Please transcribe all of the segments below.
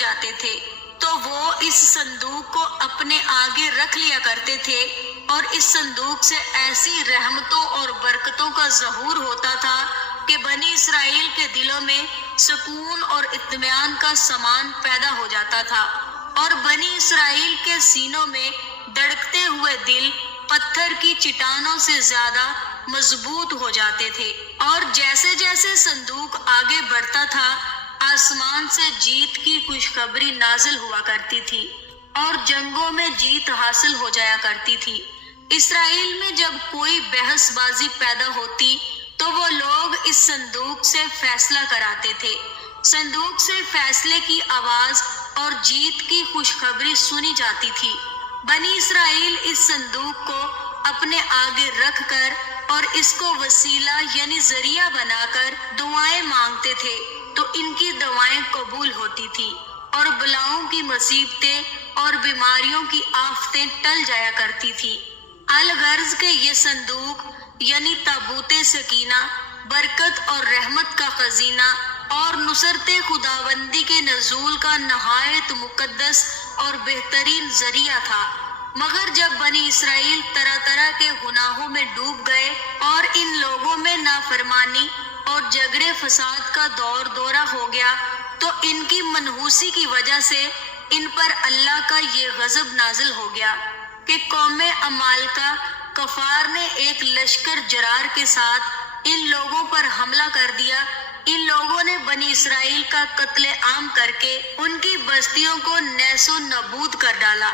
جاتے تھے تو وہ اس صندوق کو اپنے آگے رکھ لیا کرتے تھے، اور اس صندوق سے ایسی رحمتوں اور برکتوں کا ظہور ہوتا تھا کہ بنی اسرائیل کے دلوں میں سکون اور اطمینان کا سامان پیدا ہو جاتا تھا، اور بنی اسرائیل کے سینوں میں دھڑکتے ہوئے دل پتھر کی چٹانوں سے زیادہ مضبوط ہو جاتے تھے۔ اور جیسے جیسے صندوق آگے بڑھتا تھا، آسمان سے جیت کی خوشخبری نازل ہوا کرتی تھی اور جنگوں میں جیت حاصل ہو جایا کرتی تھی۔ اسرائیل میں جب کوئی بحث بازی پیدا ہوتی تو وہ لوگ اس صندوق سے فیصلہ کراتے تھے۔ صندوق سے فیصلے کی آواز اور جیت کی خوشخبری سنی جاتی تھی۔ بنی اسرائیل اس صندوق کو اپنے آگے رکھ کر اور اس کو وسیلہ یعنی ذریعہ بنا کر دعائیں مانگتے تھے تو ان کی دعائیں قبول ہوتی تھی، اور بلاؤں کی مصیبتیں اور بیماریوں کی آفتیں ٹل جایا کرتی تھی۔ الغرض کہ یہ صندوق یعنی تابوت سکینہ برکت اور رحمت کا خزینہ اور نصرت خداوندی کے نزول کا نہایت مقدس اور بہترین ذریعہ تھا۔ مگر جب بنی اسرائیل طرح طرح کے گناہوں میں ڈوب گئے اور ان لوگوں میں نافرمانی اور جھگڑے فساد کا دورہ ہو گیا تو ان کی منحوسی کی وجہ سے ان پر اللہ کا یہ غضب نازل ہو گیا کہ قوم عمالقہ کفار نے ایک لشکر جرار کے ساتھ ان لوگوں پر حملہ کر دیا۔ ان لوگوں نے بنی اسرائیل کا قتل عام کر کے ان کی بستیوں کو نیس و نابود کر ڈالا،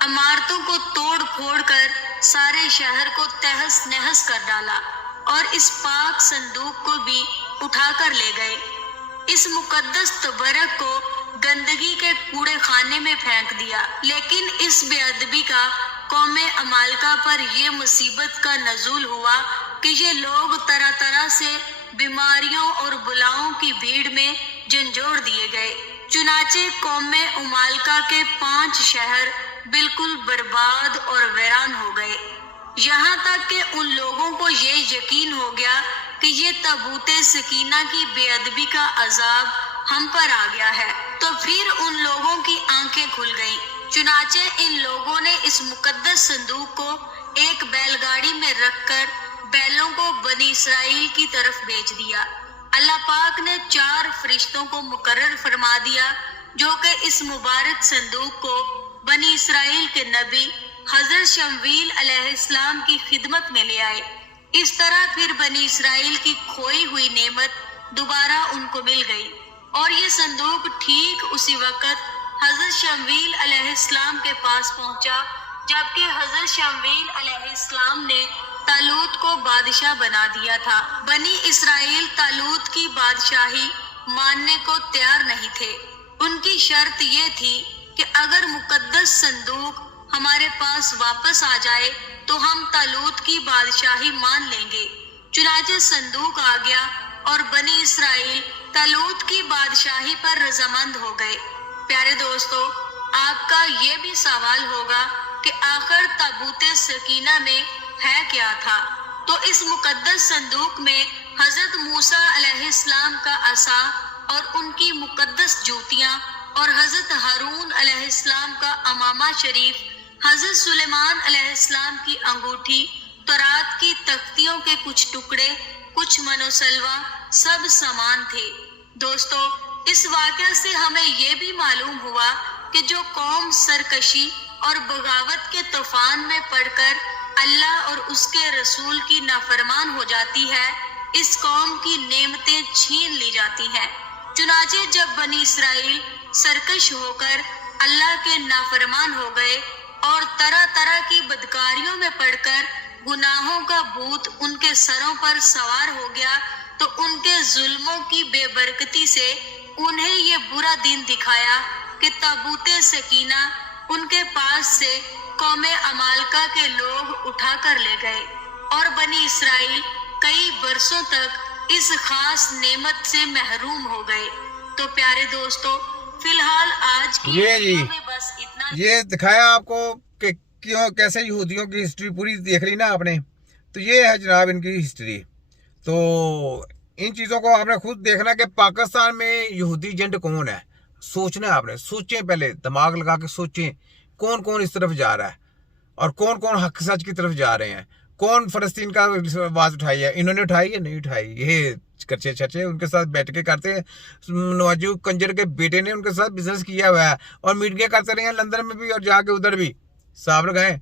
عمارتوں کو توڑ پھوڑ کر سارے شہر کو تہس نہس کر ڈالا، اور اس پاک صندوق کو بھی اٹھا کر لے گئے۔ اس مقدس تبرک کو گندگی کے کوڑے خانے میں پھینک دیا۔ لیکن اس بے ادبی کا قوم عمالقہ پر یہ مصیبت کا نزول ہوا کہ یہ لوگ طرح طرح سے بیماریوں اور بلاؤں کی بھیڑ میں جھنجھوڑ دیے گئے۔ چنانچہ قوم عمالقہ کے 5 شہر بالکل برباد اور ویران ہو گئے، یہاں تک کہ ان لوگوں کو یہ یقین ہو گیا کہ یہ تابوت سکینہ کی بے ادبی کا عذاب ہم پر آ گیا ہے۔ تو پھر ان لوگوں کی آنکھیں کھل گئیں۔ چنانچہ ان لوگوں نے اس مقدس صندوق کو ایک بیل گاڑی میں رکھ کر بیلوں کو بنی اسرائیل کی طرف بھیج دیا۔ اللہ پاک نے 4 فرشتوں کو مقرر فرما دیا جو کہ اس مبارک صندوق کو بنی اسرائیل کے نبی حضرت شمویل علیہ السلام کی خدمت میں لے آئے۔ اس طرح پھر بنی اسرائیل کی کھوئی ہوئی نعمت دوبارہ ان کو مل گئی، اور یہ صندوق ٹھیک اسی وقت حضرت شمویل علیہ السلام کے پاس پہنچا جبکہ حضرت شمویل علیہ السلام نے طالوت کو بادشاہ بنا دیا تھا۔ بنی اسرائیل طالوت کی بادشاہی ماننے کو تیار نہیں تھے۔ ان کی شرط یہ تھی کہ اگر مقدس صندوق ہمارے پاس واپس آ جائے تو ہم طالوت کی بادشاہی مان لیں گے۔ چنانچہ صندوق آ گیا اور بنی اسرائیل طالوت کی بادشاہی پر رضامند ہو گئے۔ پیارے دوستو، آپ کا یہ بھی سوال ہوگا کہ آخر تابوت سکینہ میں ہے کیا تھا؟ تو اس مقدس صندوق میں حضرت موسیٰ علیہ السلام کا عصا اور ان کی مقدس جوتیاں، اور حضرت ہارون علیہ السلام کا امامہ شریف، حضرت سلیمان علیہ السلام کی انگوٹھی، تورات کی تختیوں کے کچھ ٹکڑے، کچھ منوسلوا، سب سامان تھے۔ دوستو، اس واقعہ سے ہمیں یہ بھی معلوم ہوا کہ جو قوم سرکشی اور بغاوت کے طوفان میں پڑ کر اللہ اور اس کے رسول کی نافرمان ہو جاتی ہے، اس قوم کی نعمتیں چھین لی جاتی ہیں۔ چنانچہ جب بنی اسرائیل سرکش ہو کر اللہ کے نافرمان ہو گئے اور طرح طرح کی بدکاریوں میں پڑ کر گناہوں کا بھوت ان کے سروں پر سوار ہو گیا تو ان کے ظلموں کی بے برکتی سے انہیں یہ برا دن دکھایا کہ تابوت سکینہ ان کے پاس سے قوم عمالقہ کے لوگ اٹھا کر لے گئے، اور بنی اسرائیل کئی برسوں تک اس خاص نعمت سے محروم ہو گئے۔ تو پیارے دوستو، فی الحال آج کی ویڈیو میں بس اتنا یہ دکھایا آپ کو کہ کیوں کیسے یہودیوں کی ہسٹری پوری دیکھ لی نا آپ نے، تو یہ ہے جناب ان کی ہسٹری۔ تو ان چیزوں کو آپ نے خود دیکھنا کہ پاکستان میں یہودی ایجنٹ کون ہے۔ سوچنا ہے آپ نے. سوچیں, پہلے دماغ لگا کے سوچیں کون کون اس طرف جا رہا ہے اور کون کون حق سچ کی طرف جا رہے ہیں. کون فلسطین کا آواز اٹھائی ہے, انہوں نے اٹھائی ہے نہیں اٹھائی, یہ کرچے چچے ان کے ساتھ بیٹھ کے کرتے ہیں. نواجو کنجر کے بیٹے نے ان کے ساتھ بزنس کیا ہوا ہے اور میڈیا کرتے رہے ہیں لندن میں بھی اور جا کے ادھر بھی. صاحب لگائیں